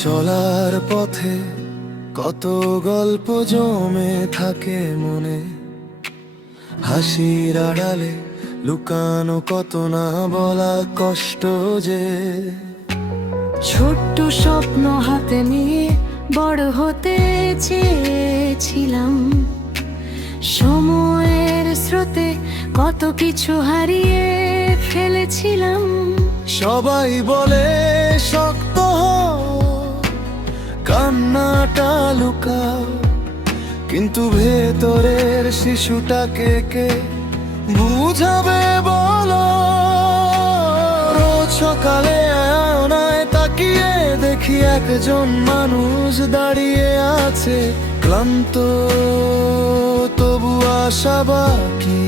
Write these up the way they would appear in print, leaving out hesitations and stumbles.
চলার পথে কত গল্প জমে থাকে মনে, হাসির আড়ালে লুকানো কত না বলা কষ্ট যে। ছোট্ট স্বপ্ন হাতে নিয়ে বড় হতে চেয়েছিলাম, সময়ের স্রোতে কত কিছু হারিয়ে ফেলেছিলাম। সবাই বলে শক্ত হও, কান্নাটা লুকাও, কিন্তু ভেতরের শিশুটাকে কে বুঝাবে বলো? রোজ সকালে আয়নায় তাকিয়ে দেখি একজন মানুষ দাঁড়িয়ে আছে, ক্লান্ত তবু আশা বাকি।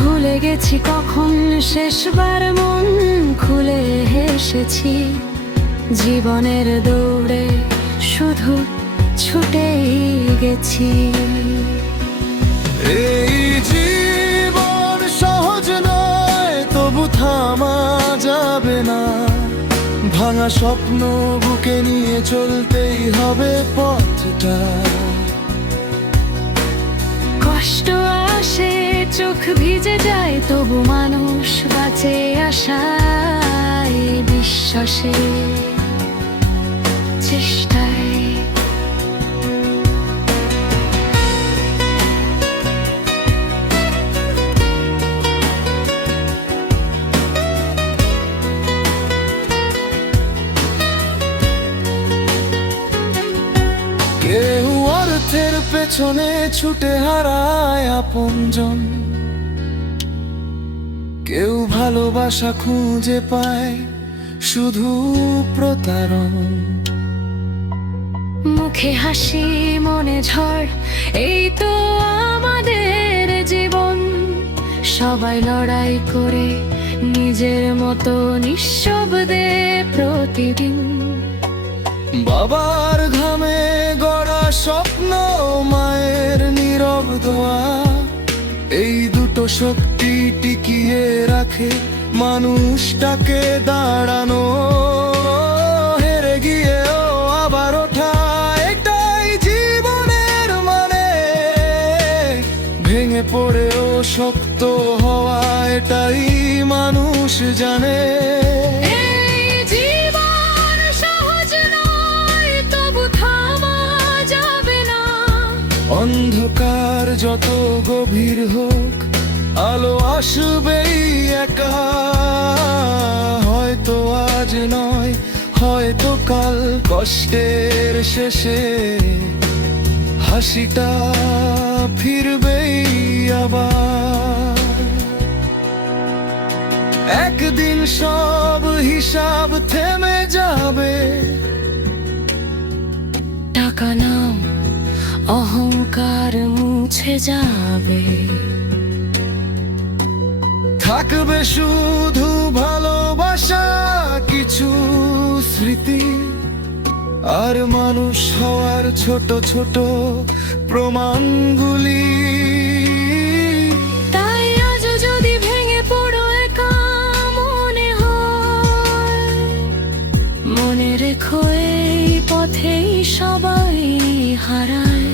ভুলে গেছি কখন শেষবার মন খুলে হেসেছি, জীবনের দৌড়ে শুধু ছুটেই গেছি। এই জীবন সহজ নয়, তবু থামা যাবে না, ভাঙা স্বপ্ন বুকে নিয়ে চলতেই হবে পথটা। কষ্ট আসে, চোখ ভিজে যায়, তবু মানুষ বাঁচে আশায়, বিশ্বাসে, চেষ্টায়। কেউ অর্থের পেছনে ছুটে হারায় আপনজন, কেউ ভালোবাসা খুঁজে পায় শুধু প্রতারণ। মুখে হাসি মনে ঝড়, এই তো আমাদের জীবন। সবাই লড়াই করে নিজের মতো নিঃশব্দে প্রতিদিন। বাবার ঘামে গড়া স্বপ্ন, মায়ের নীরব দোয়া, এই দুটো শক্তি টিকিয়ে রাখে মানুষটাকে দাঁড়ানো। হেরে গিয়েও আবার ওঠা, এটাই জীবনের মানে। ভেঙে পড়েও শক্ত হওয়া, এটাই মানুষ জানে। অন্ধকার যত গভীর হোক, আলো আসবেই একা। হয়তো আজ নয়, হয়তো কাল, কষ্টের শেষে হাসিটা ফিরবেই আবার। একদিন সব হিসাব থেমে যাবে। টাকা নাম, অহংকার মুছে যাবে, থাকবে শুধু ভালোবাসা, কিছু স্মৃতি, আর মানুষ হওয়ার ছোট ছোট প্রমাণগুলি। তাই আজ যদি ভেঙে পড়ো একা মনে হয়, মনে রেখো এই পথেই সবাই হারায়,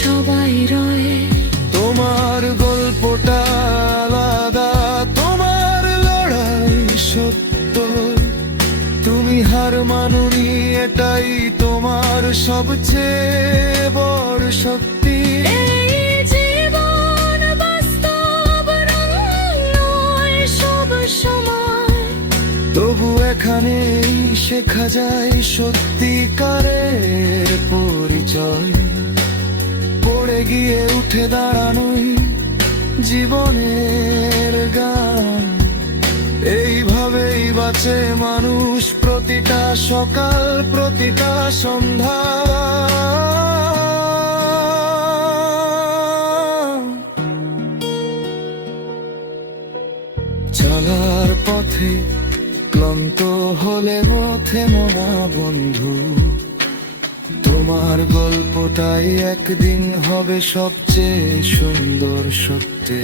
সবাই রয়ে। তোমার গল্পটা আলাদা, তোমার লড়াই সত্য, তুমি হার মানোনি, এটাই তোমার সবচেয়ে বড় শক্তি। এই জীবন বাস্তব নয় সব সময়, তবু এখানেই শেখা যায় সত্যিকারের পরিচয়। পড়ে গিয়ে উঠে দাঁড়ানোই জীবনের গান, এইভাবেই বাঁচে মানুষ প্রতিটা সকাল, প্রতিটা সন্ধ্যা। চলার পথে ক্লান্ত হলে থেমো না বন্ধু, তোমার গল্পটাই একদিন হবে সবচেয়ে সুন্দর সত্যি।